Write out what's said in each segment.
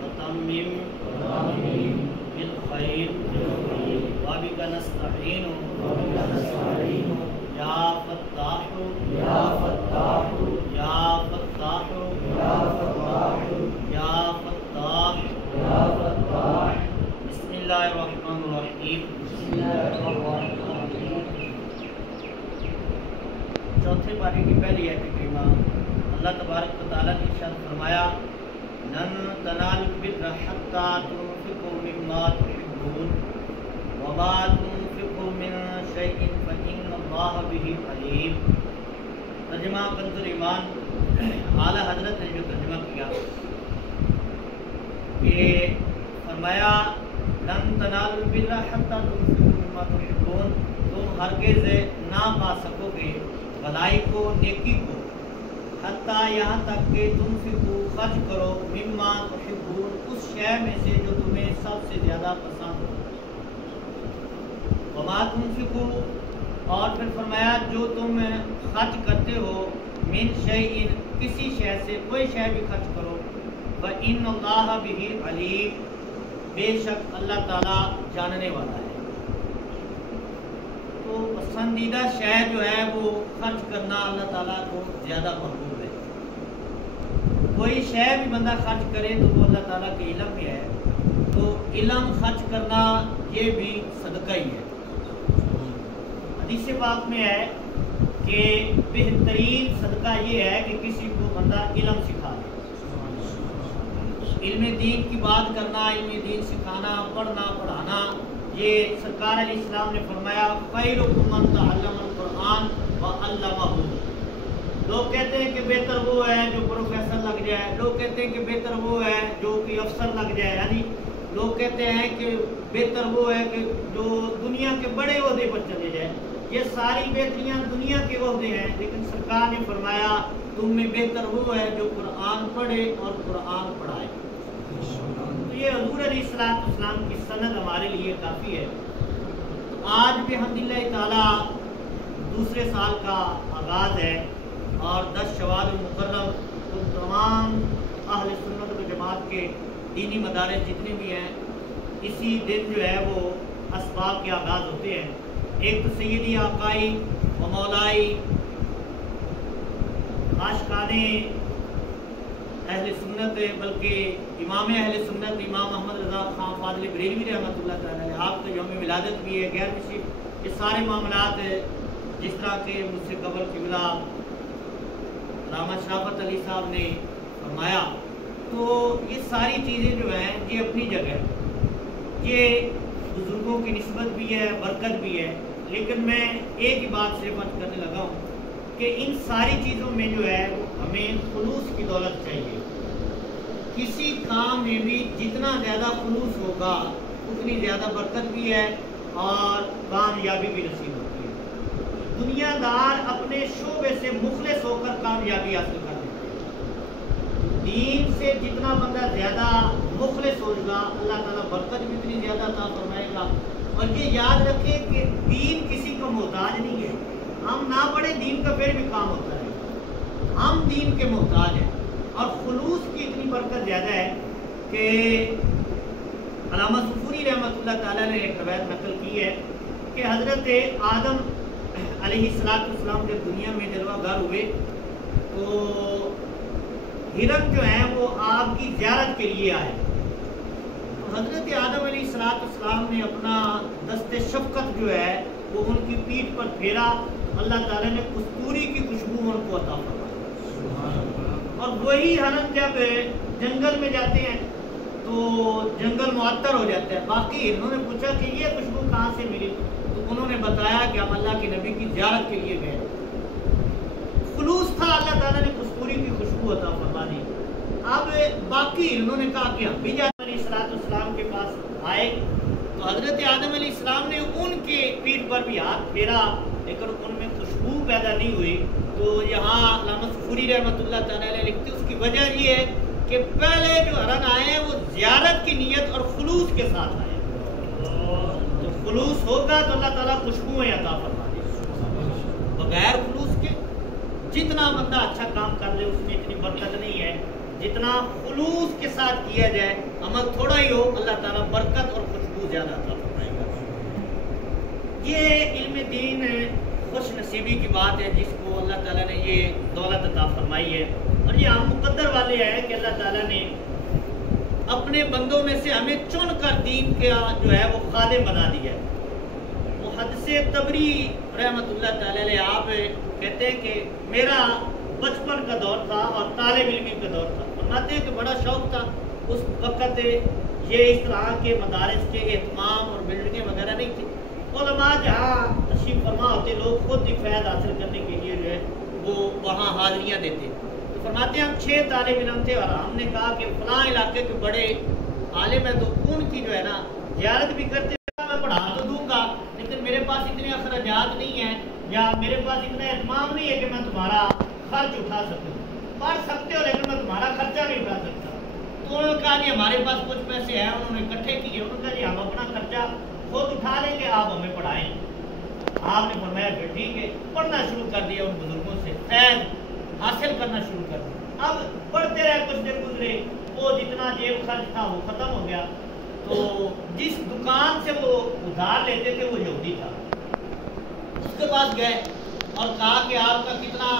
وتمم بالخير وبك نستعين يا فتاح يا فتاح يا فتاح يا فتاح يا فتاح يا فتاح بسم الله الرحمن الرحيم بسم الله الرحمن الرحيم. چوتھے پارے کی پہلی آیت کریمہ اللہ تبارک و تعالیٰ نے ارشاد فرمایا لن تنالوا البر حتى تنفقوا مما تحبون وما تنفقوا من شيء فإن الله به عليم. ترجمہ کنز الایمان اعلیٰ حضرت نے جو ترجمہ کیا کہ فرمایا لن تنالوا البر حتى تنفقوا مما تحبون، تم ہرگز نہ پا سکو گے بھلائی کو، نیکی کو، حتیٰ یہاں تک کہ تنفقوا خرچ کرو، مما تحبون اس شے میں سے جو تمہیں سب سے زیادہ پسند ہو، وما تنفقوا اور پھر فرمایا جو تم خرچ کرتے ہو، من شیء کسی شے سے، کوئی شے بھی خرچ کرو، وَإِنَّ اللَّهَ بِهِ عَلِيمٌ بے شک اللہ تعالیٰ جاننے والا ہے. تو پسندیدہ شے جو ہے وہ خرچ کرنا اللہ تعالیٰ کو زیادہ محبوب ہے. کوئی شے بھی بندہ خرچ کرے تو وہ اللہ تعالیٰ کے علم میں ہے، تو علم خرچ کرنا یہ بھی صدقہ ہی ہے. حدیث پاک میں ہے کہ بہترین صدقہ یہ ہے کہ کسی کو بندہ علم سکھا دے. علم دین کی بات کرنا، علم دین سکھانا، پڑھنا پڑھانا، یہ سرکار علیہ السلام نے فرمایا خیرکم من تعلم القرآن وعلمہ. لوگ کہتے ہیں کہ بہتر وہ ہے جو پروفیسر لگ جائے، لوگ کہتے ہیں کہ بہتر وہ ہے جو کہ افسر لگ جائے، یعنی لوگ کہتے ہیں کہ بہتر وہ ہے کہ جو دنیا کے بڑے عہدے پر چلے جائے. یہ ساری بہتریاں دنیا کے عہدے ہیں، لیکن سرکار نے فرمایا تم میں بہتر وہ ہے جو قرآن پڑھے اور قرآن پڑھائے. تو یہ حضور علیہ السلام کی سند ہمارے لیے کافی ہے. آج بھی الحمدللہ تعالیٰ دوسرے سال کا آغاز ہے اور 10 شوال المکرم ان تمام اہل سنت و جماعت کے دینی مدارس جتنے بھی ہیں اسی دن جو ہے وہ اسباق کے آغاز ہوتے ہیں. ایک تو سیدی آقائی و مولائی عاشقان اہل سنت بلکہ امام اہل سنت امام محمد رضا خان فاضل بریلوی رحمۃ اللہ تعالیٰ علیہ، آپ کا یوم ولادت بھی ہے، غیر نصیب، یہ سارے معاملات جس طرح کے مجھ سے قبل قبلہ علامہ شرافت علی صاحب نے فرمایا، تو یہ ساری چیزیں جو ہیں یہ اپنی جگہ یہ بزرگوں کی نسبت بھی ہے، برکت بھی ہے. لیکن میں ایک ہی بات سے بات کرنے لگا ہوں کہ ان ساری چیزوں میں جو ہے ہمیں خلوص کی دولت چاہیے. کسی کام میں بھی جتنا زیادہ خلوص ہوگا اتنی زیادہ برکت بھی ہے اور کامیابی بھی نصیب ہوتی ہے. دنیا دار اپنے شعبے سے مخلص ہو کر کامیابی حاصل کر لیتے ہیں. دین سے جتنا بندہ زیادہ مخلص ہوگا اللہ تعالیٰ برکت بھی اتنی زیادہ عطا فرمائے گا. اور یہ یاد رکھیں کہ دین کسی کا محتاج نہیں ہے. ہم نہ پڑھیں دین کا پھر بھی کام ہوتا ہے، ہم دین کے محتاج ہیں. اور خلوص کی اتنی برکت زیادہ ہے کہ علامہ صفوری رحمۃ اللہ تعالیٰ نے ایک روایت نقل کی ہے کہ حضرت آدم علیہ السلام جب دنیا میں جلوہ گر ہوئے تو ہرن جو ہیں وہ آپ کی زیارت کے لیے آئے. تو حضرت آدم علیہ السلام نے اپنا دست شفقت جو ہے وہ ان کی پیٹھ پر پھیرا. اللہ تعالیٰ نے کستوری کی خوشبو ان کو عطا فرمائی. اور وہی ہرن جب جنگل میں جاتے ہیں تو جنگل معطر ہو جاتا ہے. باقی انہوں نے پوچھا کہ یہ خوشبو کہاں سے ملی، تو انہوں نے بتایا کہ ہم اللہ کے نبی کی زیارت کے لیے گئے. خلوص تھا، اللہ تعالیٰ نے کستوری کی خوشبو عطا فرما دی. اب باقی انہوں نے کہا کہ ہم بھی آدم علیہ السلام کے پاس آئے تو حضرت آدم علیہ السلام نے ان کے پیٹھ پر بھی ہاتھ پھیرا لیکن ان میں خوشبو پیدا نہیں ہوئی. تو یہاں علامہ صفوری رحمۃ اللہ تعالیٰ علیہ لکھتے اس کی وجہ یہ ہے کہ پہلے جو ہرن آئے ہیں وہ زیارت کی نیت اور خلوص کے ساتھ آئے. تو خلوص ہوگا تو اللہ تعالیٰ خوشبوئیں عطا فرما دے. بغیر خلوص کے جتنا بندہ اچھا کام کر لے اس میں اتنی برکت نہیں ہے. جتنا خلوص کے ساتھ کیا جائے، عمل تھوڑا ہی ہو، اللہ تعالیٰ برکت اور خوشبو زیادہ عطا فرمائے گا۔ یہ علم دین خوش نصیبی کی بات ہے جس کو اللہ تعالیٰ نے یہ دولت عطا فرمائی ہے، اور یہ ہم مقدر والے ہیں کہ اللہ تعالیٰ نے اپنے بندوں میں سے ہمیں چن کر دین کا جو ہے وہ خادم بنا دیا ہے۔ محدث طبری رحمۃ اللہ تعالیٰ علیہ آپ کہتے ہیں کہ میرا بچپن کا دور تھا اور طالب علمی کا دور تھا، فرماتے ہیں کہ بڑا شوق تھا اس وقت، یہ اس طرح کے مدارس کے اہتمام اور بلڈنگیں وغیرہ نہیں تھی، علماء جہاں تشریف فرما ہوتے لوگ خود ہی فیض حاصل کرنے کے لیے جو ہے وہ وہاں حاضریاں دیتے۔ تو فرماتے ہیں ہم 6 طالب علم تھے، اور ہم نے کہا کہ فلاں علاقے کے بڑے عالم ہیں تو ان کی جو ہے نا زیارت بھی کرتے، میں پڑھا تو دوں گا لیکن میرے پاس اتنے اخراجات نہیں ہیں یا میرے پاس اتنا اہتمام نہیں ہے کہ میں تمہارا خرچ اٹھا سکوں، پڑھ سکتے ہو لیکن میں تمہارا خرچہ نہیں اٹھا سکتا۔ تو انہوں نے کہا جی ہمارے پاس کچھ پیسے ہیں، انہوں نے اکٹھے کیے، انہوں نے کہا جی ہم اپنا خرچہ خود اٹھا لیں گے، آپ ہمیں پڑھائیں۔ آپ نے فرمایا کہ ٹھیک ہے، پڑھنا شروع کر دیا، ان بزرگوں سے فیض حاصل کرنا شروع کر دیا۔ اب پڑھتے رہے، کچھ دن گزرے، وہ جتنا جیب خرچ تھا وہ ختم ہو گیا، تو جس دکان سے وہ ادھار لیتے تھے وہ یہودی تھا، اس کے پاس گئے اور کہا کہ آپ کا کتنا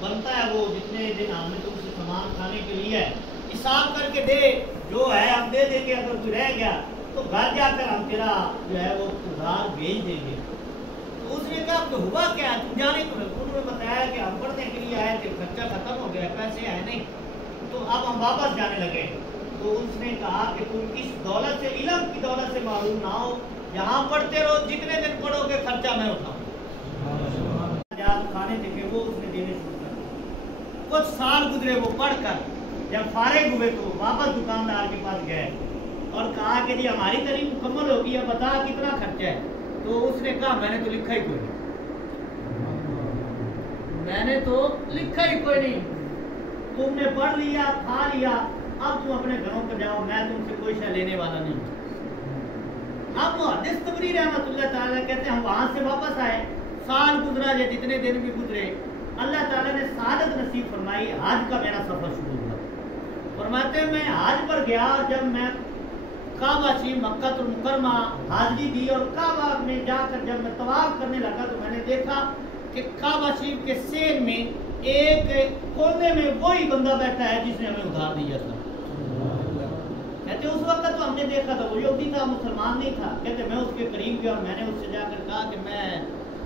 بنتا ہے، وہ جتنے دن ہم نے تم سے سامان کھانے کے لیے ہے حساب کر کے دے، جو ہے ہم دے دیں گے، اگر تو رہ گیا تو گھر جا کر ہم تیرا جو ہے وہ ادھار بھیج دیں گے۔ تو اس نے کہا کہ ہوا کیا ہے، تم جانے کو؟ انہوں نے بتایا کہ ہم پڑھنے کے لیے آئے تھے، خرچہ ختم ہو گیا، پیسے آئے نہیں، تو اب ہم واپس جانے لگے۔ تو اس نے کہا کہ تم اس دولت سے، علم کی دولت سے معروف نہ ہو، یہاں پڑھتے رہو، جتنے دن پڑھو گے خرچہ میں اٹھاؤں۔ کھانے تھے وہ اس نے دینے شروع کر دیا۔ کچھ سال گزرے، وہ پڑھ کر جب فارغ ہوئے تو واپس دکاندار کے پاس گئے اور کہا کہ جی ہماری تعلیم مکمل ہوگی، اب بتا کتنا خرچہ ہے؟ تو اس نے کہا میں نے تو لکھا ہی کوئی نہیں، میں نے تو لکھا ہی کوئی نہیں، تم نے پڑھ لیا، کھا لیا، اب تم اپنے گھروں پر جاؤ، میں تم سے کوئی شے لینے والا نہیں۔ اب محدث طبری رحمۃ اللہ تعالیٰ کہتے ہیں ہم وہاں سے واپس آئے، سال گزرا یا جتنے دن بھی گزرے، اللہ تعالیٰ نے سعادت نصیب فرمائی، حج کا میرا سفر شروع ہوا۔ فرماتے ہیں میں حج پر گیا، جب میں کعبہ شریف مکہ المکرمہ حاضری دی اور کعبہ میں جا کر جب میں طواف کرنے لگا تو میں نے دیکھا کہ کعبہ شریف کے سین میں ایک کونے میں وہی بندہ بیٹھا ہے جس نے ہمیں ادھار دیا تھا۔ کہتے اس وقت تو ہم نے دیکھا تھا وہ یہودی تھا، مسلمان نہیں تھا۔ کہتے میں اس کے قریب گیا اور میں نے اس سے جا کر کہا کہ میں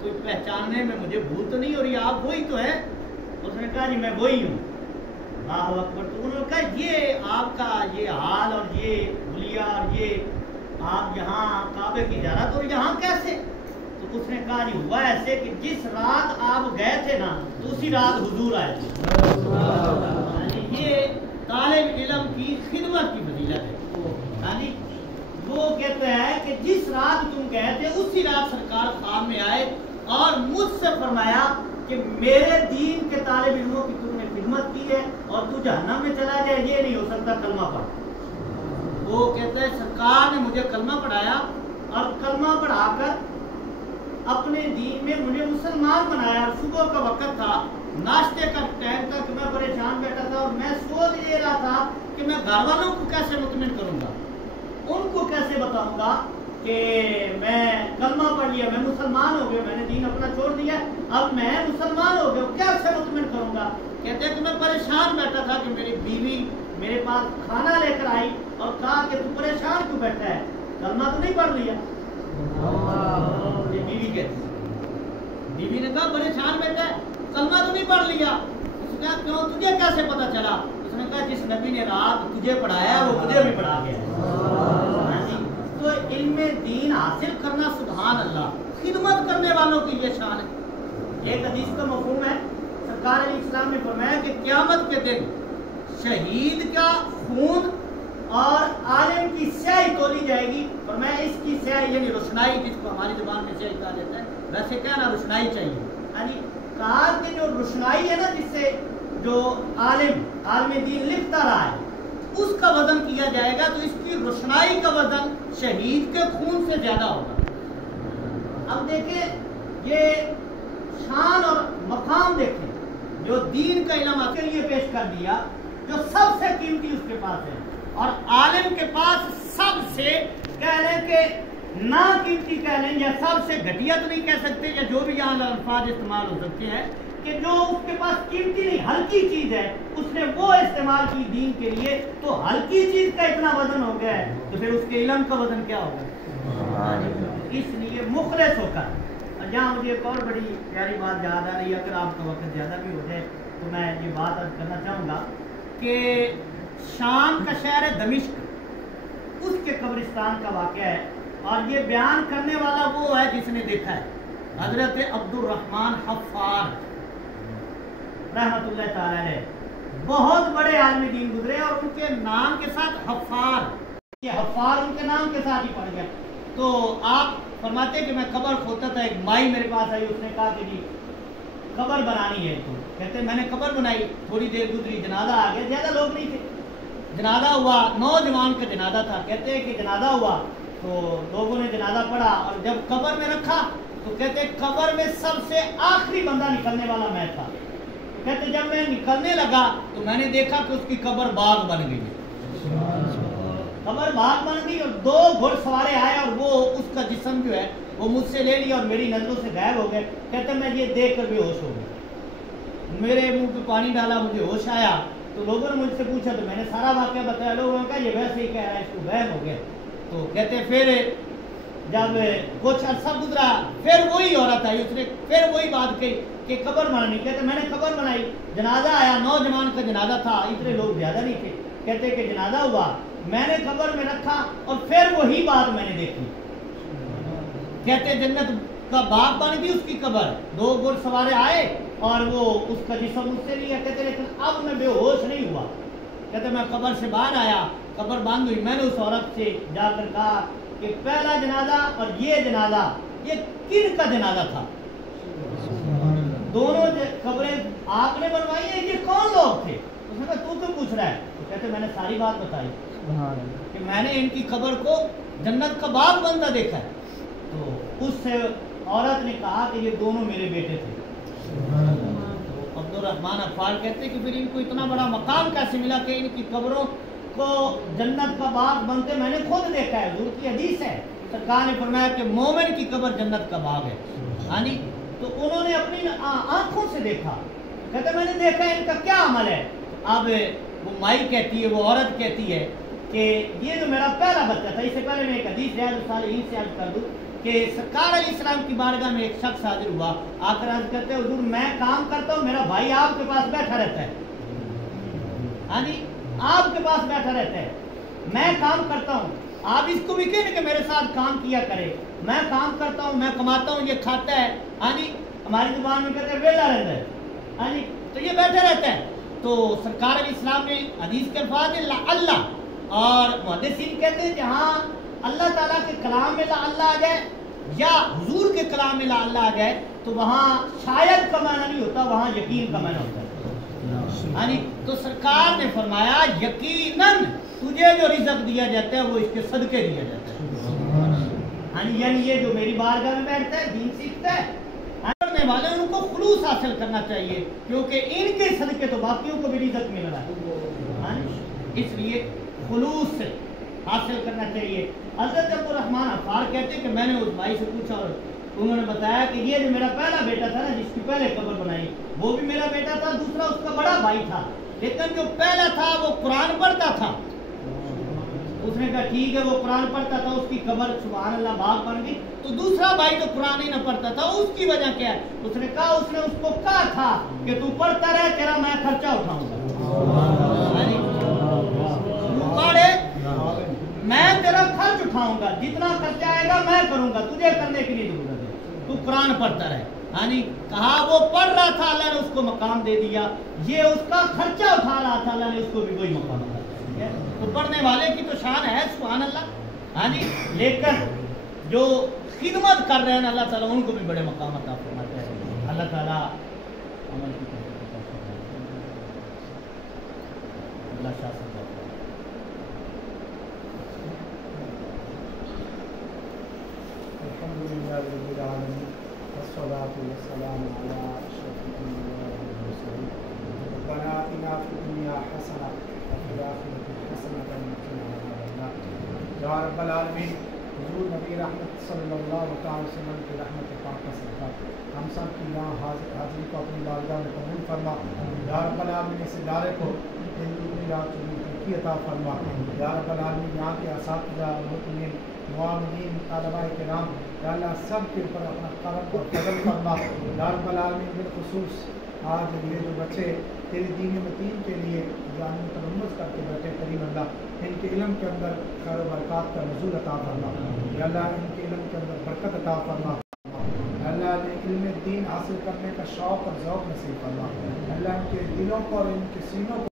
کوئی پہچاننے میں مجھے بھول تو نہیں ہو رہی، آپ وہی تو ہے؟ اس نے کہا جی میں وہی ہوں۔ اللہ اکبر۔ تو انہوں نے کہا یہ آپ کا یہ حال اور یہ حلیہ اور یہ آپ یہاں کعبے کی زیارت اور یہاں کیسے؟ تو اس نے کہا جی ہوا ایسے کہ جس رات آپ گئے تھے نا تو اسی رات حضور آئے تھے۔ یہ طالب علم کی خدمت کی فضیلت ہے۔ وہ کہتا ہے کہ جس رات تم گئے تھے اسی رات سرکار خواب میں آئے اور مجھ سے فرمایا کہ میرے دین کے طالب علموں کی تم نے خدمت کی ہے اور تو جہنم میں چلا جائے، یہ نہیں ہو سکتا، کلمہ پڑھ۔ وہ کہتا ہے سرکار نے مجھے کلمہ پڑھایا اور کلمہ پڑھا کر اپنے دین میں مجھے مسلمان بنایا۔ صبح کا وقت تھا، ناشتے کا ٹائم تھا کہ میں پریشان بیٹھا تھا اور میں سوچ یہ رہا تھا کہ میں گھر والوں کو کیسے مطمئن کروں گا، ان کو کیسے بتاؤں گا کہ میں کلمہ پڑھ لیا، میں مسلمان ہو گیا، میں نے دین اپنا چھوڑ دیا، اب میں مسلمان ہو گیا، کیسے مطمئن کروں گا؟ کہتے ہیں کہ میں پریشان بیٹھا تھا کہ میری بیوی میرے پاس کھانا لے کر آئی اور کہا کہ تو پریشان کیوں بیٹھا ہے، کلمہ تو نہیں پڑھ لیا؟ یہ بیوی کہتی، بیوی نے کہا پریشان بیٹھا ہے، کلمہ تو نہیں پڑھ لیا۔ اس نے کہا کیوں، تجھے کیسے پتا چلا؟ اس نے کہا جس نبی نے رات تجھے پڑھایا ہے وہ مجھے بھی پڑھا گیا۔ تو علم دین حاصل کرنا سبحان اللہ خدمت کرنے والوں کی یہ شان ہے۔ ایک حدیث کا مفہوم ہے، سرکار علیہ السلام نے فرمایا کہ قیامت کے دن شہید کا خون اور عالم کی سیاہی تولی جائے گی، فرمایا اس کی سیاہی یعنی روشنائی، جس کو ہماری زبان میں سیاہی کہا جاتا ہے، ویسے کہنا روشنائی چاہیے۔ کہا کہ جو روشنائی ہے نا، جس سے جو عالم دین لکھتا رہا ہے اس کا وزن کیا جائے گا تو اس کی روشنائی کا وزن شہید کے خون سے زیادہ ہوگا۔ اب دیکھیں یہ شان اور مقام دیکھیں جو دین کا علم کے لیے پیش کر دیا جو سب سے قیمتی اس کے پاس ہے، اور عالم کے پاس سب سے کہہ لیں کہ نا قیمتی کہہ لیں، یا سب سے گھٹیا تو نہیں کہہ سکتے، یا جو بھی یہاں الفاظ استعمال ہو سکتے ہیں، کہ جو اس کے پاس قیمتی نہیں ہلکی چیز ہے اس نے وہ استعمال کی دین کے لیے، تو ہلکی چیز کا اتنا وزن ہو گیا ہے تو پھر اس کے علم کا وزن کیا ہوگا؟ اس لیے مخلص ہو کر، اور جہاں مجھے ایک اور بڑی پیاری بات یاد آ رہی ہے، اگر آپ کا وقت زیادہ بھی ہو جائے تو میں یہ بات عرض کرنا چاہوں گا کہ شام کا شہر ہے دمشق، اس کے قبرستان کا واقعہ ہے، اور یہ بیان کرنے والا وہ ہے جس نے دیکھا ہے، حضرت عبد الرحمن حفار رحمت اللہ تعالی علیہ، بہت بڑے عالم دین گزرے، اور ان کے نام کے ساتھ حفار، یہ حفار ان کے نام کے ساتھ ہی پڑ گیا۔ تو آپ فرماتے ہیں کہ میں قبر کھوتا تھا، ایک مائی میرے پاس آئی، اس نے کہا کہ جی قبر بنانی ہے، تو کہتے میں نے قبر بنائی، تھوڑی دیر گزری جنازہ آ گیا، زیادہ لوگ نہیں تھے، جنازہ ہوا، نوجوان کا جنازہ تھا، کہتے ہیں کہ جنازہ ہوا تو لوگوں نے جنازہ پڑھا، اور جب قبر میں رکھا تو کہتے قبر میں سب سے آخری بندہ نکلنے والا میں تھا، کہتے جب میں نکلنے لگا تو میں نے دیکھا کہ اس کی قبر باغ بن گئی، قبر باغ بن گئی، اور 2 گھڑ سوارے آئے اور وہ اس کا جسم جو ہے وہ مجھ سے لے لیا اور میری نظروں سے غائب ہو گئے۔ کہتے میں یہ دیکھ کر بے ہوش ہو گیا، میرے منہ پہ پانی ڈالا، مجھے ہوش آیا، تو لوگوں نے مجھ سے پوچھا تو میں نے سارا واقعہ بتایا، لوگوں نے کہا یہ ویسے ہی کہہ رہا ہے، اس کو وہم ہو گیا۔ تو کہتے پھر جب کچھ عرصہ گزرا پھر وہی عورت آئی، اس نے پھر وہی بات کہی کہ قبر بنانی، کہتے میں نے قبر بنائی، جنازہ آیا، نوجوان کا جنازہ تھا، اتنے لوگ زیادہ نہیں تھے، کہتے کہ جنازہ ہوا، میں نے قبر میں رکھا اور پھر وہی بات میں نے دیکھی، کہتے جنت کا باغ بن گئی اس کی قبر، 2 گھڑ سوارے آئے اور وہ اس کا جسم مجھ سے لیا، کہتے لیکن اب میں بے ہوش نہیں ہوا، کہتے میں قبر سے باہر آیا، قبر بند ہوئی، میں نے اس عورت سے جا کر کہا کہ پہلا جنازہ اور یہ جنازہ یہ کن کا جنازہ تھا؟ دونوں قبریں آپ نے بنوائی ہیں، یہ کون لوگ تھے؟ اس نے کہا تو کیوں پوچھ رہا ہے؟ تو کہتے میں نے ساری بات بتائی کہ میں نے ان کی قبر کو جنت کا باغ بنتا دیکھا ہے۔ تو اس سے عورت نے کہا کہ یہ دونوں میرے بیٹے تھے۔ عبد الرحمن حفار کہتے کہ پھر ان کو اتنا بڑا مقام کیسے ملا کہ ان کی قبروں کو جنت کا باغ بنتے میں نے خود دیکھا ہے، حضور کی حدیث ہے، سرکار نے فرمایا کہ مومن کی قبر جنت کا باغ ہے، یعنی تو انہوں نے اپنی آنکھوں سے دیکھا، کہتے میں نے دیکھا ان کا کیا عمل ہے۔ اب وہ مائی کہتی ہے، وہ عورت کہتی ہے کہ یہ جو میرا پہلا بچہ تھا، اس سے پہلے میں ایک حدیث ریاض الصالحین سے عرض کر دوں کہ سرکار علیہ السلام کی بارگاہ میں ایک شخص حاضر ہوا، آ کر عرض کرتے حضور میں کام کرتا ہوں، میرا بھائی آپ کے پاس بیٹھا رہتا ہے، ہاں جی آپ کے پاس بیٹھا رہتا ہے، میں کام کرتا ہوں، آپ اس کو بھی کہیں کہ میرے ساتھ کام کیا کرے، میں کام کرتا ہوں، میں کماتا ہوں، یہ کھاتا ہے، ہاں جی ہماری زبان میں کہتے ہیں ویلا رہتا ہے، ہاں جی تو یہ بیٹھا رہتا ہے۔ تو سرکار علیہ السلام نے حدیث کے الفاظ اللہ، اور محدثین کہتے ہیں جہاں اللہ تعالیٰ کے کلام میں لا اللہ آ جائے یا حضور کے کلام میں لا اللہ آ جائے تو وہاں شاید کا معنی نہیں ہوتا، وہاں یقین کا معنی ہوتا ہے، ہاں جی تو سرکار نے فرمایا یقیناً تجھے جو رزق دیا جاتا ہے وہ اس کے صدقے دیا جاتا ہے، ہاں جی یعنی یہ جو میری بارگاہ میں بیٹھتا ہے دین سیکھتا ہے، پڑھنے والے ان کو خلوص حاصل کرنا چاہیے کیونکہ ان کے صدقے تو باقیوں کو بھی رزق مل رہا ہے، اس لیے خلوص سے حاصل کرنا چاہیے۔ حضرت عبد الرحمن حفار کہتے ہیں کہ میں نے اس بھائی سے پوچھا اور انہوں نے بتایا کہ یہ جو میرا پہلا بیٹا تھا نا جس کی پہلے قبر بنائی وہ بھی میرا بیٹا تھا، دوسرا اس کا بڑا بھائی تھا، لیکن جو پہلا تھا وہ قرآن پڑھتا تھا، اس نے کہا ٹھیک ہے وہ قرآن پڑھتا تھا، اس کی قبر سبحان اللہ باغ بن گئی، تو دوسرا بھائی تو قرآن ہی نہ پڑھتا تھا، اس کی وجہ کیا ہے؟ اس نے کہا اس نے اس کو کہا تھا کہ تو پڑھتا رہے تیرا میں خرچہ اٹھاؤں گا، پڑھے میں تیرا خرچ اٹھاؤں گا، جتنا خرچہ آئے گا میں کروں گا، تجھے کرنے کی نہیں ضرورت ہے، تو قرآن پڑھتا رہے، یعنی کہا وہ پڑھ رہا تھا اللہ نے اس کو مقام دے دیا، یہ اس کا خرچہ اٹھا رہا تھا اللہ نے اس کو بھی وہی مقام دیا، تو پڑھنے والے کی تو شان ہے سبحان اللہ، ہاں جی لیکن جو خدمت کر رہے ہیں اللہ تعالیٰ ان کو بھی بڑے مقام عطا فرماتے ہیں، اللہ تعالیٰ عمل کی اللہ شاہ الحمدللہ رب العالمین والصلاة والسلام علی اشرف الانبیاء والمرسلین ربنا آتنا فی الدنیا حسنہ وفی الآخرۃ حسنہ وقنا عذاب النار۔ یا رب العالمین، حضور نبی رحمت صلی اللہ تعالی وسلم کی رحمت پاک کا صدقہ ہم سب کی یہاں حاضری کو اپنی بارگاہ میں قبول فرما۔ یا رب العالمین، اس ادارے کو دن دگنی رات چوگنی ترقی عطا فرما۔ یا رب العالمین، یہاں کے اساتذہ، مطمئن، معاونین، طلباء کرام، یا اللہ سب کے اوپر اپنا کرم اور فضل فرما۔ یا رب العالمین، بالخصوص آج یہ جو بچے تیرے دین متین کے لیے جان تلمس کر کے بیٹھے، کریم اللہ ان کے علم کے اندر خیر و برکات کا نزول عطا فرما۔ یا اللہ ان کے علم کے اندر برکت عطا فرما۔ اللہ نے علم دین حاصل کرنے کا شوق اور ذوق نصیب فرما۔ اللہ ان کے دلوں کو اور ان کے سینوں کو